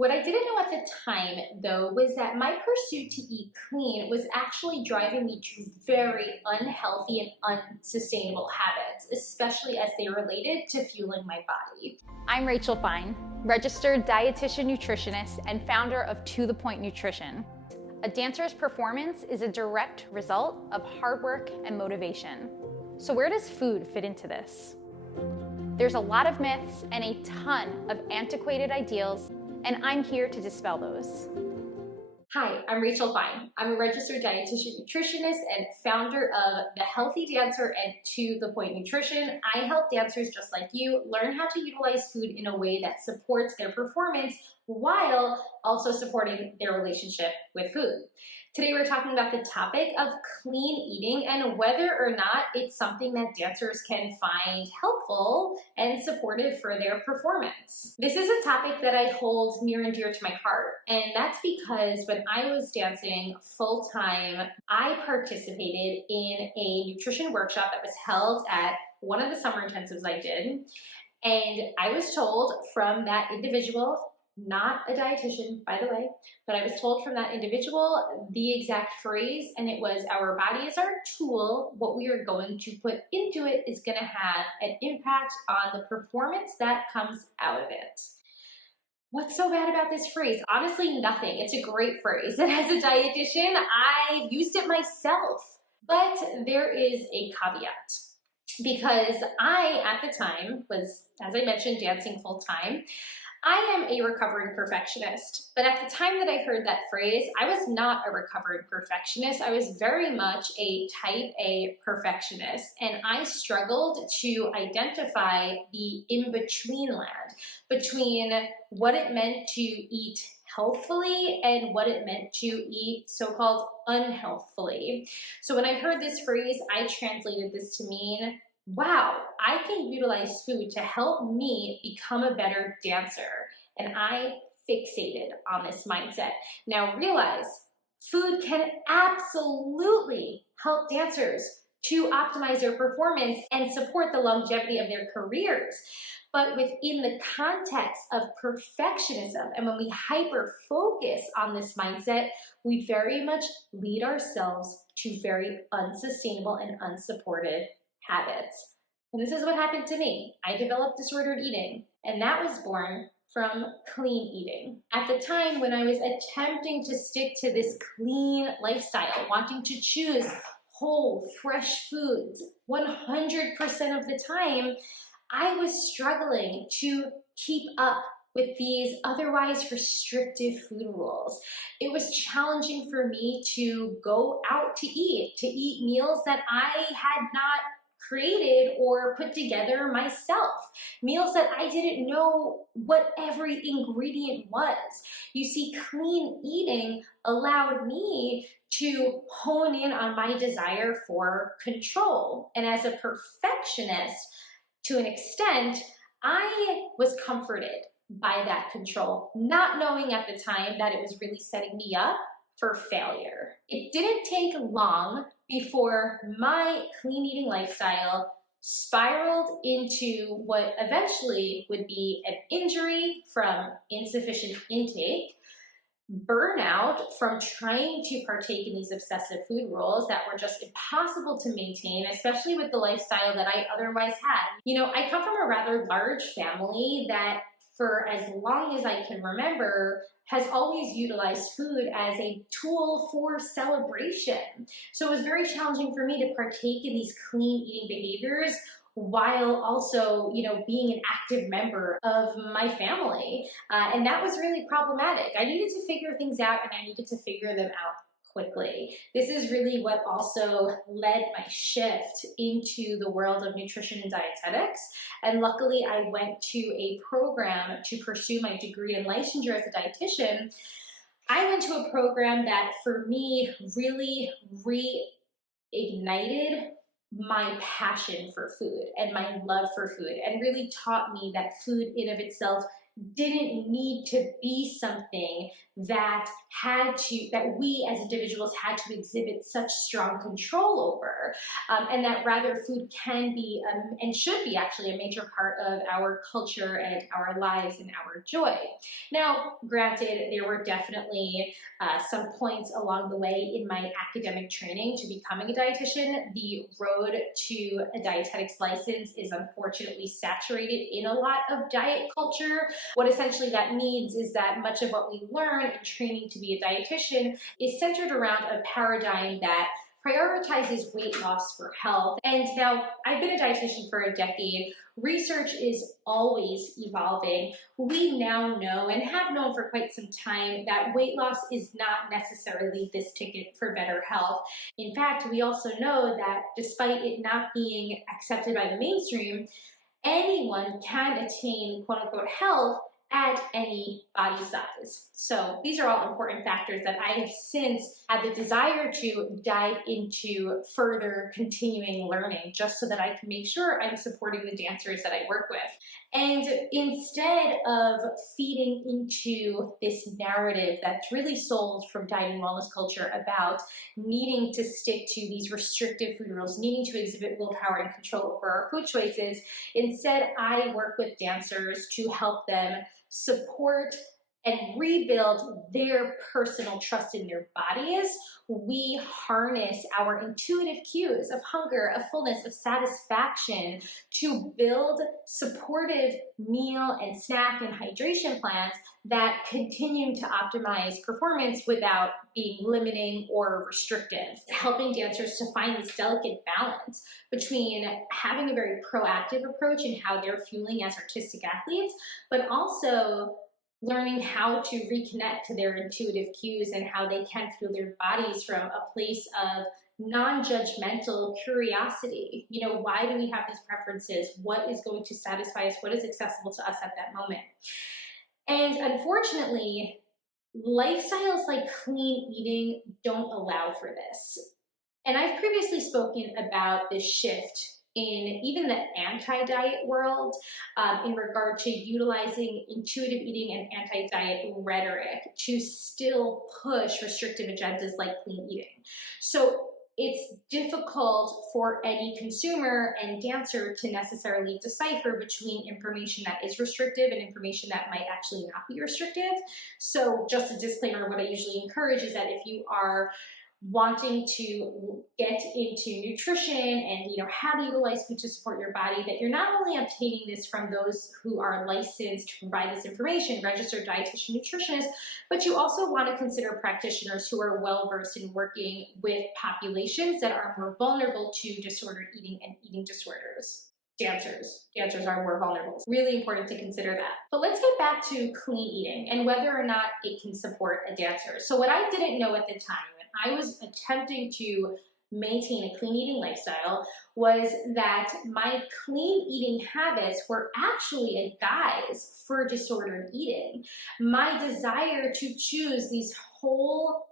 What I didn't know at the time, though, was that my pursuit to eat clean was actually driving me to very unhealthy and unsustainable habits, especially as they related to fueling my body. I'm Rachel Fine, registered dietitian nutritionist and founder of To The Point Nutrition. A dancer's performance is a direct result of hard work and motivation. So where does food fit into this? There's a lot of myths and a ton of antiquated ideals, and I'm here to dispel those. Hi, I'm Rachel Fine. I'm a registered dietitian nutritionist and founder of The Healthy Dancer and To The Point Nutrition. I help dancers just like you learn how to utilize food in a way that supports their performance while also supporting their relationship with food. Today we're talking about the topic of clean eating and whether or not it's something that dancers can find helpful and supportive for their performance. This is a topic that I hold near and dear to my heart, and that's because when I was dancing full-time, I participated in a nutrition workshop that was held at one of the summer intensives I did, and I was told from that individual, not a dietitian, by the way, but I was told from that individual the exact phrase, and it was, our body is our tool. What we are going to put into it is going to have an impact on the performance that comes out of it. What's so bad about this phrase? Honestly, nothing. It's a great phrase. And as a dietitian, I've used it myself. But there is a caveat. Because I, at the time, was, as I mentioned, dancing full-time. I am a recovering perfectionist, but at the time that I heard that phrase, I was not a recovering perfectionist. I was very much a type A perfectionist, and I struggled to identify the in-between land between what it meant to eat healthfully and what it meant to eat so-called unhealthfully. So when I heard this phrase, I translated this to mean, wow, I can utilize food to help me become a better dancer. And I fixated on this mindset. Now realize, food can absolutely help dancers to optimize their performance and support the longevity of their careers. But within the context of perfectionism, and when we hyper-focus on this mindset, we very much lead ourselves to very unsustainable and unsupported habits. And this is what happened to me. I developed disordered eating, and that was born from clean eating. At the time when I was attempting to stick to this clean lifestyle, wanting to choose whole, fresh foods 100% of the time, I was struggling to keep up with these otherwise restrictive food rules. It was challenging for me to go out to eat meals that I had not created or put together myself, meals that I didn't know what every ingredient was. You see, clean eating allowed me to hone in on my desire for control. And as a perfectionist, to an extent, I was comforted by that control, not knowing at the time that it was really setting me up for failure. It didn't take long before my clean eating lifestyle spiraled into what eventually would be an injury from insufficient intake, burnout from trying to partake in these obsessive food rules that were just impossible to maintain, especially with the lifestyle that I otherwise had. You know, I come from a rather large family that for as long as I can remember, has always utilized food as a tool for celebration. So it was very challenging for me to partake in these clean eating behaviors while also, being an active member of my family. And that was really problematic. I needed to figure things out, and I needed to figure them out quickly. This is really what also led my shift into the world of nutrition and dietetics. And luckily, I went to a program to pursue my degree and licensure as a dietitian. I went to a program that, for me, really reignited my passion for food and my love for food, and really taught me that food in of itself didn't need to be something that we as individuals had to exhibit such strong control over, and that rather food can be and should be actually a major part of our culture and our lives and our joy. Now, granted, there were definitely some points along the way in my academic training to becoming a dietitian. The road to a dietetics license is unfortunately saturated in a lot of diet culture. What essentially that means is that much of what we learn in training to be a dietitian is centered around a paradigm that prioritizes weight loss for health. And now, I've been a dietitian for a decade. Research is always evolving. We now know and have known for quite some time that weight loss is not necessarily this ticket for better health. In fact, we also know that despite it not being accepted by the mainstream, anyone can attain quote unquote health at any body size. So these are all important factors that I have since had the desire to dive into further continuing learning, just so that I can make sure I'm supporting the dancers that I work with. And instead of feeding into this narrative that's really sold from diet and wellness culture about needing to stick to these restrictive food rules, needing to exhibit willpower and control over our food choices, instead I work with dancers to help them support and rebuild their personal trust in their bodies. We harness our intuitive cues of hunger, of fullness, of satisfaction to build supportive meal and snack and hydration plans that continue to optimize performance without being limiting or restrictive, helping dancers to find this delicate balance between having a very proactive approach in how they're fueling as artistic athletes, but also learning how to reconnect to their intuitive cues and how they can fuel their bodies from a place of non-judgmental curiosity. You know, why do we have these preferences? What is going to satisfy us? What is accessible to us at that moment? And unfortunately, lifestyles like clean eating don't allow for this. And I've previously spoken about this shift in even the anti-diet world in regard to utilizing intuitive eating and anti-diet rhetoric to still push restrictive agendas like clean eating. So it's difficult for any consumer and dancer to necessarily decipher between information that is restrictive and information that might actually not be restrictive. So just a disclaimer, what I usually encourage is that if you are wanting to get into nutrition and how to utilize food to support your body, that you're not only obtaining this from those who are licensed to provide this information, registered dietitian nutritionists, but you also want to consider practitioners who are well versed in working with populations that are more vulnerable to disordered eating and eating disorders. Dancers are more vulnerable. It's really important to consider that. But let's get back to clean eating and whether or not it can support a dancer. So what I didn't know at the time, when I was attempting to maintain a clean eating lifestyle, was that my clean eating habits were actually a guise for disordered eating. My desire to choose these whole,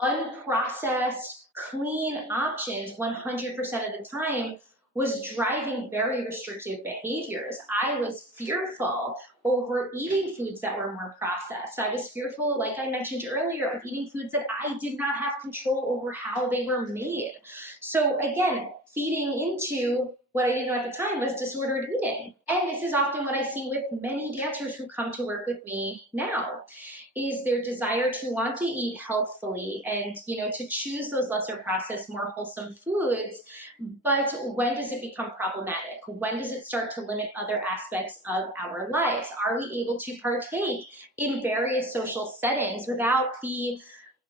unprocessed, clean options 100% of the time was driving very restrictive behaviors. I was fearful over eating foods that were more processed. I was fearful, like I mentioned earlier, of eating foods that I did not have control over how they were made. So again, feeding into what I didn't know at the time was disordered eating. And this is often what I see with many dancers who come to work with me now, is their desire to want to eat healthfully and, to choose those lesser processed, more wholesome foods. But when does it become problematic? When does it start to limit other aspects of our lives? Are we able to partake in various social settings without the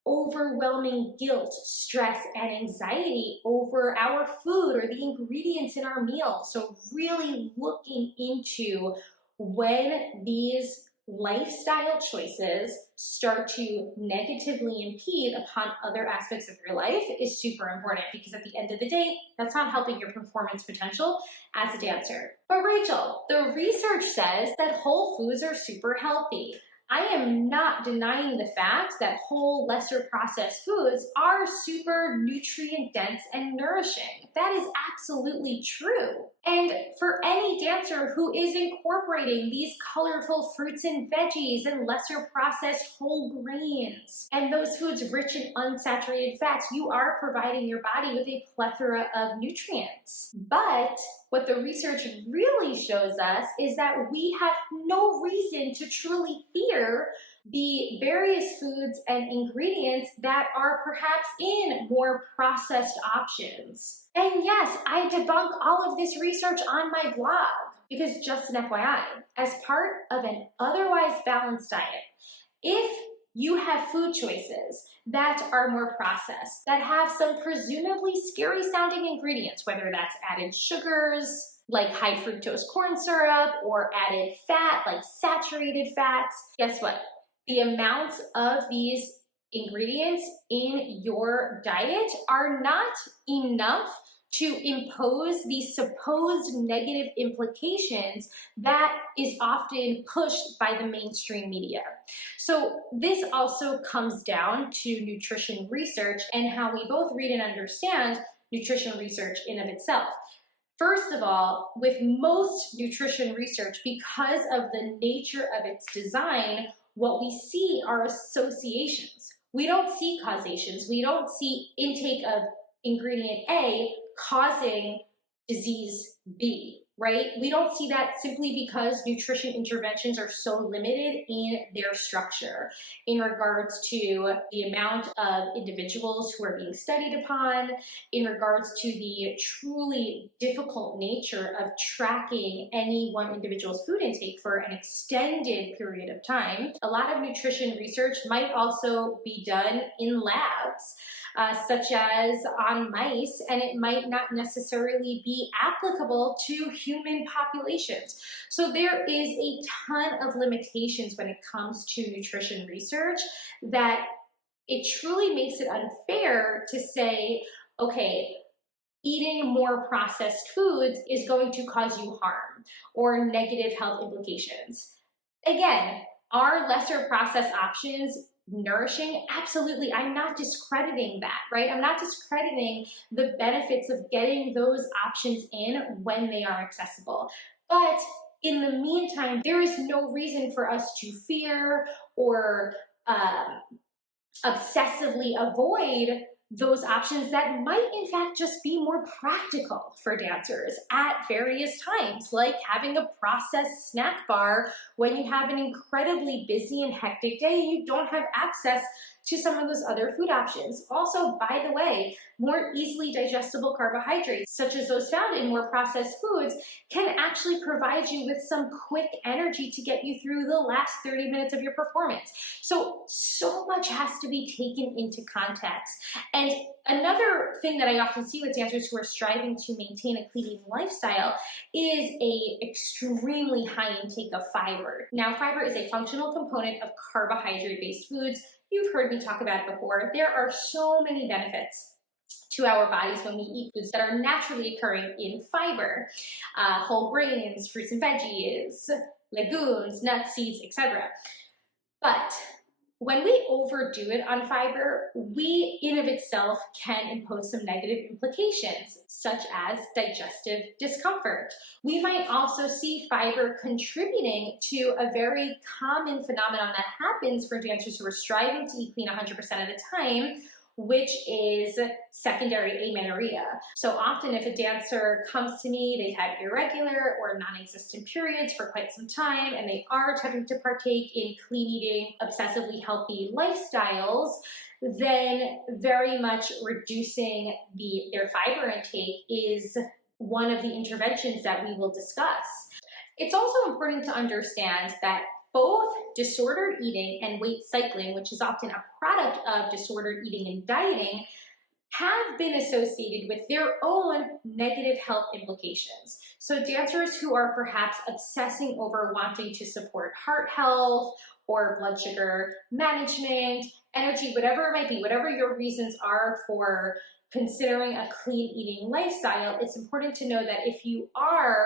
overwhelming guilt, stress, and anxiety over our food or the ingredients in our meals? So really looking into when these lifestyle choices start to negatively impede upon other aspects of your life is super important, because at the end of the day, that's not helping your performance potential as a dancer. But Rachel, the research says that whole foods are super healthy. I am not denying the fact that whole, lesser processed foods are super nutrient dense and nourishing. That is absolutely true. And for any dancer who is incorporating these colorful fruits and veggies and lesser processed whole grains and those foods rich in unsaturated fats, you are providing your body with a plethora of nutrients. But what the research really shows us is that we have no reason to truly fear the various foods and ingredients that are perhaps in more processed options. And yes, I debunk all of this research on my blog because, just an FYI, as part of an otherwise balanced diet, if you have food choices that are more processed, that have some presumably scary sounding ingredients, whether that's added sugars like high fructose corn syrup or added fat like saturated fats, guess what? The amounts of these ingredients in your diet are not enough to impose these supposed negative implications that is often pushed by the mainstream media. So this also comes down to nutrition research and how we both read and understand nutrition research in of itself. First of all, with most nutrition research, because of the nature of its design, what we see are associations. We don't see causations. We don't see intake of ingredient A causing disease B, right? We don't see that simply because nutrition interventions are so limited in their structure in regards to the amount of individuals who are being studied upon, in regards to the truly difficult nature of tracking any one individual's food intake for an extended period of time. A lot of nutrition research might also be done in labs, such as on mice, and it might not necessarily be applicable to human populations. So there is a ton of limitations when it comes to nutrition research that it truly makes it unfair to say, okay, eating more processed foods is going to cause you harm or negative health implications. Again, are lesser processed options nourishing? Absolutely. I'm not discrediting that, right? I'm not discrediting the benefits of getting those options in when they are accessible. But in the meantime, there is no reason for us to fear or obsessively avoid those options that might in fact just be more practical for dancers at various times, like having a processed snack bar when you have an incredibly busy and hectic day and you don't have access to some of those other food options. Also, by the way, more easily digestible carbohydrates, such as those found in more processed foods, can actually provide you with some quick energy to get you through the last 30 minutes of your performance. So much has to be taken into context. And another thing that I often see with dancers who are striving to maintain a clean eating lifestyle is a extremely high intake of fiber. Now, fiber is a functional component of carbohydrate-based foods. You've heard me talk about it before. There are so many benefits to our bodies when we eat foods that are naturally occurring in fiber. Whole grains, fruits and veggies, legumes, nuts, seeds, etc. But when we overdo it on fiber, we in of itself can impose some negative implications, such as digestive discomfort. We might also see fiber contributing to a very common phenomenon that happens for dancers who are striving to eat clean 100% of the time, which is secondary amenorrhea. So often if a dancer comes to me, they've had irregular or non-existent periods for quite some time, and they are attempting to partake in clean eating, obsessively healthy lifestyles, then very much reducing their fiber intake is one of the interventions that we will discuss. It's also important to understand that both disordered eating and weight cycling, which is often a product of disordered eating and dieting, have been associated with their own negative health implications. So dancers who are perhaps obsessing over wanting to support heart health or blood sugar management, energy, whatever it might be, whatever your reasons are for considering a clean eating lifestyle, it's important to know that if you are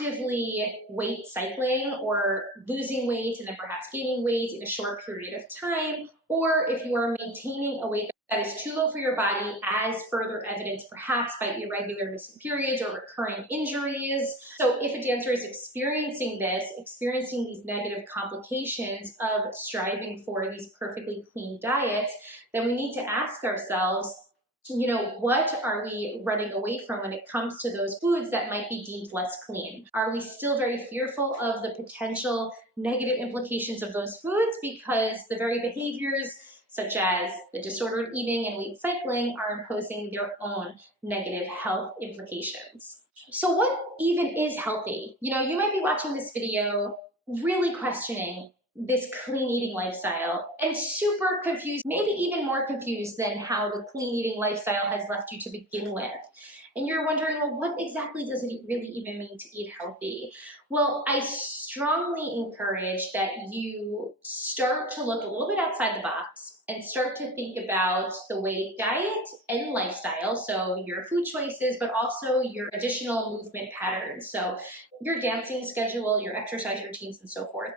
actively weight cycling or losing weight and then perhaps gaining weight in a short period of time, or if you are maintaining a weight that is too low for your body, as further evidence perhaps by irregular missing periods or recurring injuries. So if a dancer is experiencing these negative complications of striving for these perfectly clean diets, then we need to ask ourselves, what are we running away from when it comes to those foods that might be deemed less clean? Are we still very fearful of the potential negative implications of those foods because the very behaviors such as the disordered eating and weight cycling are imposing their own negative health implications? So what even is healthy? You might be watching this video really questioning this clean eating lifestyle and super confused, maybe even more confused than how the clean eating lifestyle has left you to begin with. And you're wondering, well, what exactly does it really even mean to eat healthy? Well, I strongly encourage that you start to look a little bit outside the box and start to think about the way diet and lifestyle, so your food choices, but also your additional movement patterns, so your dancing schedule, your exercise routines, and so forth,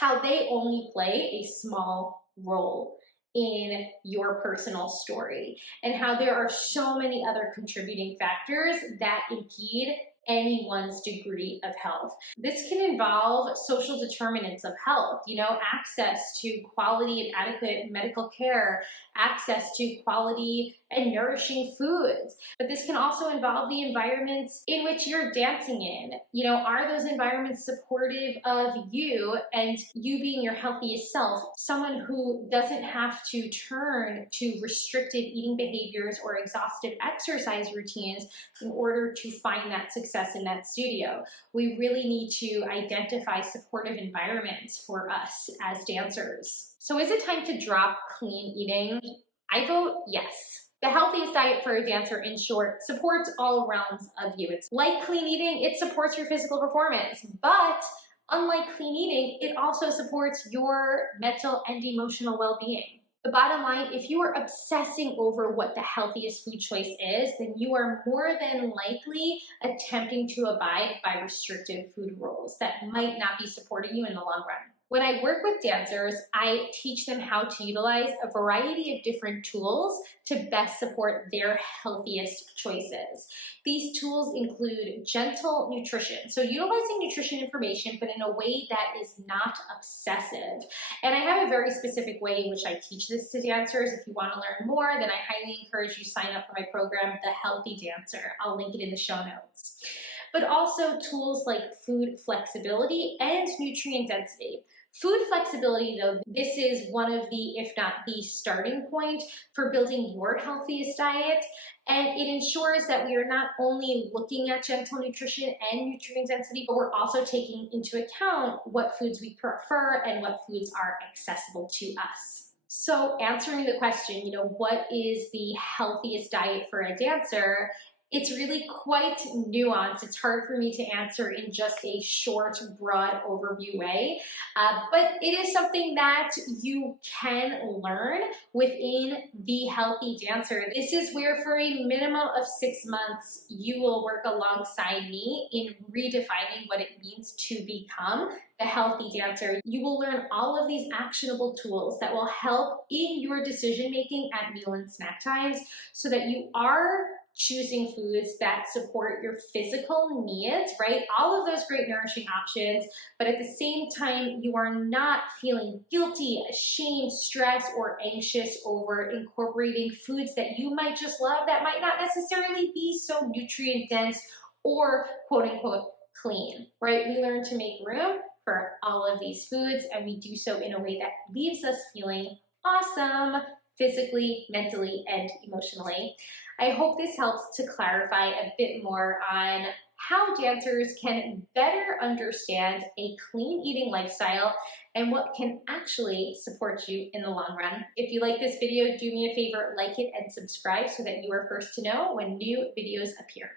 how they only play a small role in your personal story, and how there are so many other contributing factors that impede anyone's degree of health. This can involve social determinants of health, access to quality and adequate medical care, access to quality and nourishing foods. But this can also involve the environments in which you're dancing in. Are those environments supportive of you and you being your healthiest self? Someone who doesn't have to turn to restrictive eating behaviors or exhaustive exercise routines in order to find that success in that studio. We really need to identify supportive environments for us as dancers. So is it time to drop clean eating? I vote yes. The healthiest diet for a dancer, in short, supports all realms of you. It's like clean eating, it supports your physical performance, but unlike clean eating, it also supports your mental and emotional well-being. The bottom line, if you are obsessing over what the healthiest food choice is, then you are more than likely attempting to abide by restrictive food rules that might not be supporting you in the long run. When I work with dancers, I teach them how to utilize a variety of different tools to best support their healthiest choices. These tools include gentle nutrition, so utilizing nutrition information, but in a way that is not obsessive. And I have a very specific way in which I teach this to dancers. If you want to learn more, then I highly encourage you sign up for my program, The Healthy Dancer. I'll link it in the show notes. But also tools like food flexibility and nutrient density. Food flexibility, though, this is one of the, if not the starting point for building your healthiest diet, and it ensures that we are not only looking at gentle nutrition and nutrient density, but we're also taking into account what foods we prefer and what foods are accessible to us. So answering the question, what is the healthiest diet for a dancer? It's really quite nuanced. It's hard for me to answer in just a short, broad overview way, but it is something that you can learn within the Healthy Dancer. This is where for a minimum of 6 months, you will work alongside me in redefining what it means to become the Healthy Dancer. You will learn all of these actionable tools that will help in your decision-making at meal and snack times so that you are choosing foods that support your physical needs, right? All of those great nourishing options, but at the same time, you are not feeling guilty, ashamed, stressed, or anxious over incorporating foods that you might just love that might not necessarily be so nutrient dense or quote unquote clean, right? We learn to make room for all of these foods, and we do so in a way that leaves us feeling awesome physically, mentally, and emotionally. I hope this helps to clarify a bit more on how dancers can better understand a clean eating lifestyle and what can actually support you in the long run. If you like this video, do me a favor, like it and subscribe so that you are first to know when new videos appear.